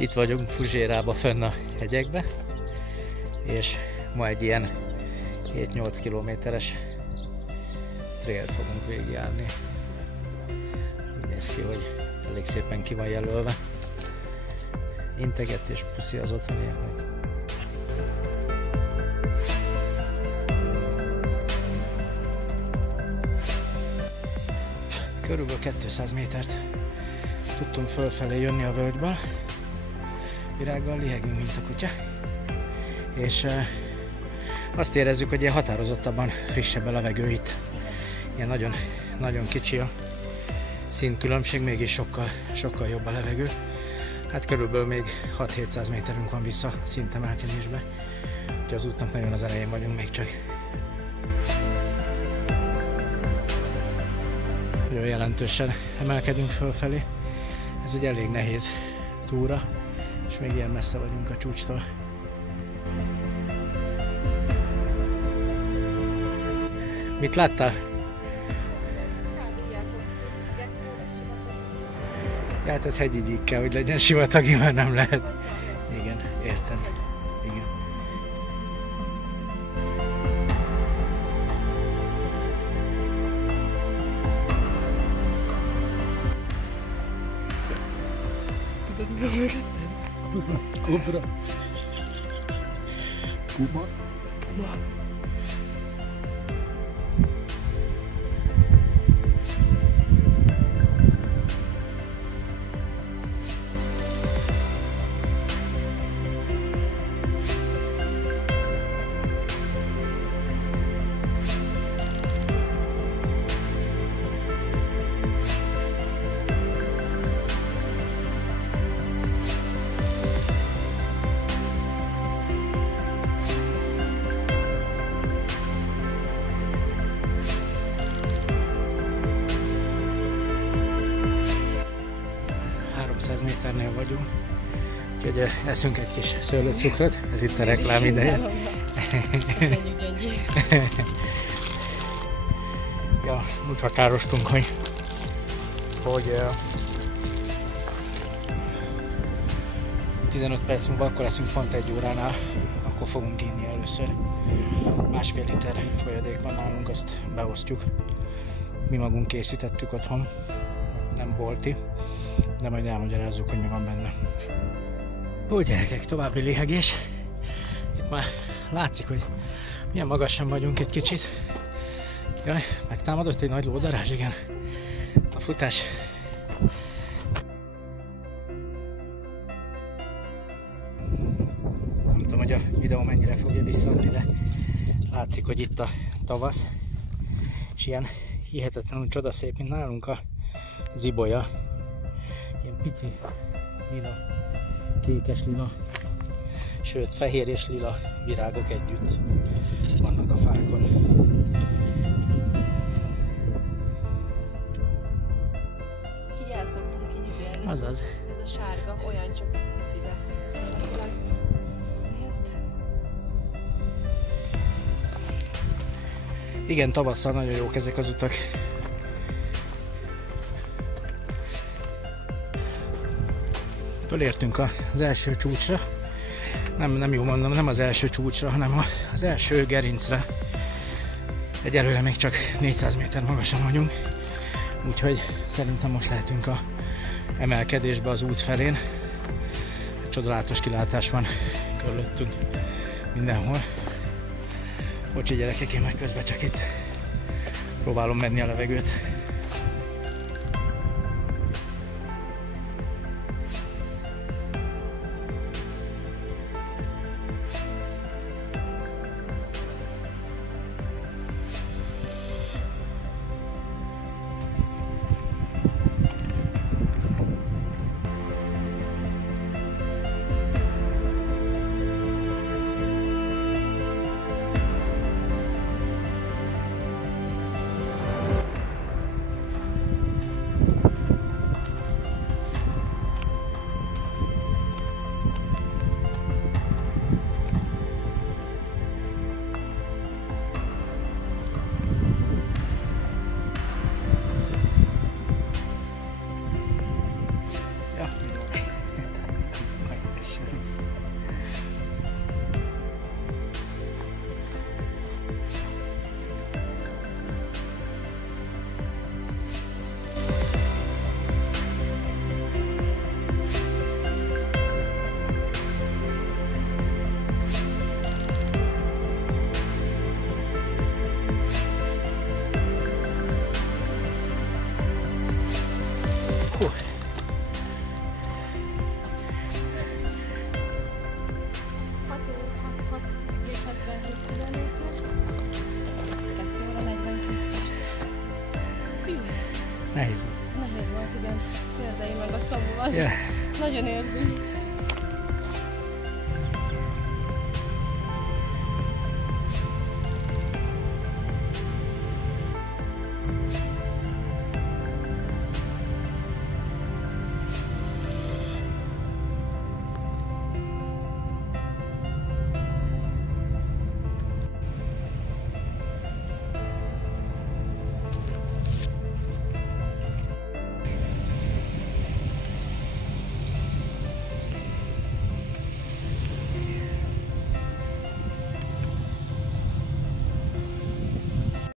Itt vagyunk Fuzsérába fönn a hegyekbe, és ma egy ilyen 7-8 kilométeres trailt fogunk végigjárni. Úgy néz ki, hogy elég szépen ki van jelölve. Integet és puszi az otthoniaknak. Körülbelül 200 métert tudtunk fölfelé jönni a völgyből. Virággal lihegünk, mint a kutya. És azt érezzük, hogy ilyen határozottabban frissebb a levegő itt. Ilyen nagyon, nagyon kicsi a szintkülönbség, mégis sokkal jobb a levegő. Hát körülbelül még 6-700 méterünk van vissza szintemelkedésbe. Úgyhogy az útnak nagyon az elején vagyunk még csak. Nagyon jelentősen emelkedünk fölfelé. Ez egy elég nehéz túra, és még ilyen messze vagyunk a csúcstól. Mit láttál? Ja, hát ez hegyi kell, hogy legyen sivatagi, mert nem lehet. Igen, értem. Igen. Kobra. Kuba. Kuba. Méternél vagyunk, úgyhogy eszünk egy kis szőlőcukrot, ez itt a reklám ideje. Ja, úgy határoztunk, hogy 15 perc múlva akkor leszünk pont 1 óránál, akkor fogunk inni először. 1,5 liter folyadék van nálunk, azt beosztjuk. Mi magunk készítettük otthon, nem bolti. De majd elmagyarázzuk, hogy mi van benne. Ó, gyerekek, további lihegés. Itt már látszik, hogy milyen magasan vagyunk egy kicsit. Jaj, megtámadott egy nagy lódarázs, igen. A futás. Nem tudom, hogy a videó mennyire fogja visszaadni, de látszik, hogy itt a tavasz. És ilyen hihetetlenül csodaszép, mint nálunk az ibolya. Ilyen pici lila, kékes lila, sőt fehér és lila virágok együtt vannak a fákon. Így el szoktunk kinyizélni. Azaz. Ez a sárga, olyan csak picibe. Ezt. Igen, tavasszal nagyon jók ezek az utak. Fölértünk az első csúcsra, nem jó mondom, nem az első csúcsra, hanem az első gerincre. Egyelőre még csak 400 méter magasan vagyunk, úgyhogy szerintem most lehetünk a emelkedésbe az út felén. Csodálatos kilátás van körülöttünk mindenhol. Bocsi gyerekek, én meg közben csak itt próbálom venni a levegőt. Nehéz volt. Nehéz volt, igen. Érdei meg a Camu az. Yeah. Nagyon érzünk.